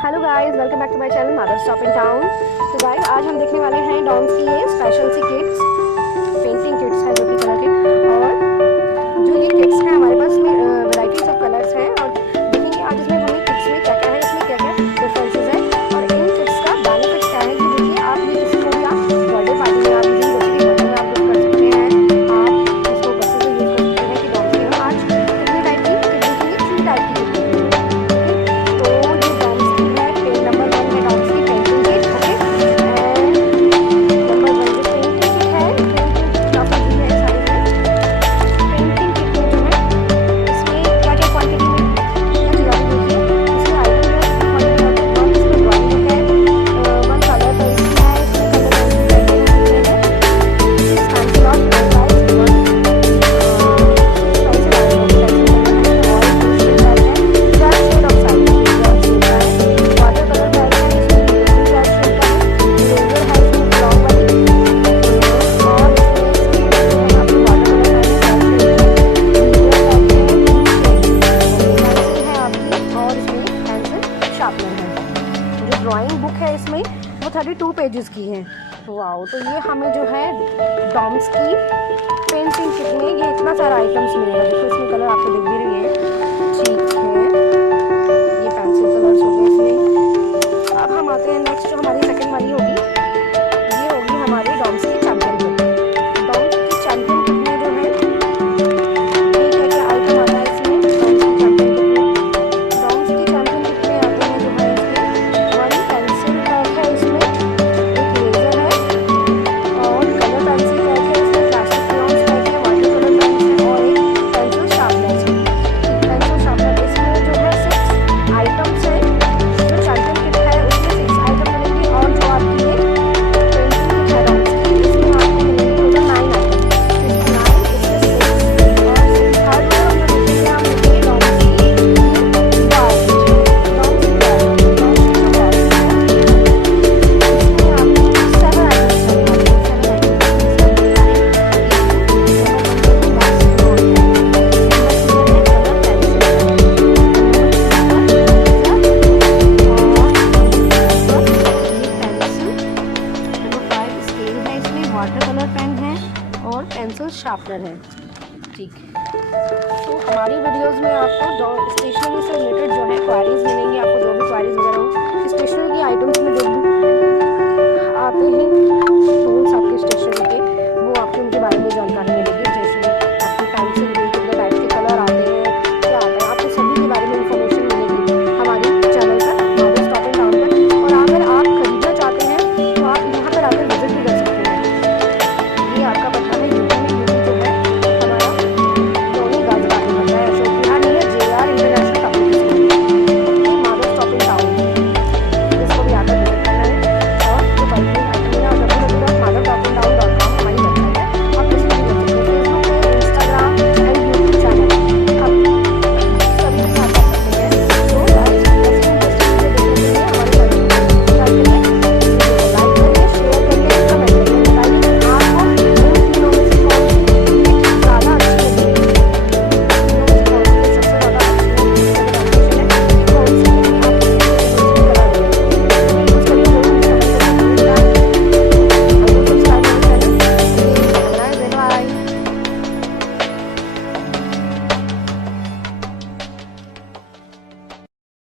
Hello guys, welcome back to my channel mother's shop in town. तो guys आज हम देखने वाले हैं डॉम्स की ये स्पेशल सी किट्स, पेंटिंग किट्स है जो कि कलर किट। और जो ये किट्स हैं हमारे पास में वैरायटीज ऑफ कलर्स हैं और देखेंगे आज इसमें हमें किट्स में क्या क्या है, इसमें क्या क्या डिफरेंसेस है और इन किट्स का बेनिफिट क्या है। कि देखिए आप ये किसी को भी आप बर्थडे पार्टी में आप इजीली बच्चे के बर्थडे में आप गिफ्ट कर सकते हैं। आप इसको बच्चे से यूज़ कर सकते हैं कि डॉम्स की हम आज कितने टाइप की किट देखेंगे, 3 टाइप की किट देखेंगे। ड्राइंग बुक है इसमें वो 32 पेजेस की है। वाओ, तो ये हमें जो है डॉम्स की पेंटिंग किट में ये इतना सारा आइटम्स मिलेगा। देखो इसमें कलर आपको दिख भी रही है, ठीक है। ये पेंसिल कलर्स हो गए इसमें। अब हम आते हैं नेक्स्ट, जो हमारी सेकंड वाली होगी, ये होगी हमारी डॉम्स की चैंपियन किट। डॉम्स की चैंपियन किट में जो है ये क्या क्या आइटम आता है इसमें डॉम्स की चैंपियन किट में। डॉम्स की चैंपियन किट में आते हैं जो है इसमें वन पेंसिल पैक है, इसमें एक इरेजर है और कलर पेंसिल पैक है, इसमें प्लास्टिक क्रेयॉन्स पैक है, वाटर कलर पेन है और एक पेंसिल शार्पनर है। पेंसिल शार्पनर इसमें जो है 6 आइटम्स है। जो चैंपियन किट है उसमें 6 आइटम मिलेंगे और जो आपकी ये पेंटिंग किट है डॉम्स की इसमें आपको मिलेंगे टोटल 9 आइटम। इसमें 9 इसमें 6 और थर्ड में हम जो देखेंगे हम देखेंगे डॉम्स की बार किट। डॉम्स की बार किट, डॉम्स की जो बार किट है इसमें आपको 7 आइटम्स मिलने वाले हैं। 7 आइटम्स इसमें डिजाइन वाटर कलर पेन है और पेंसिल शार्पनर है, ठीक। तो हमारी वीडियोस में आपको स्टेशनरी से रिलेटेड जो है क्वेरीज मिलेंगी।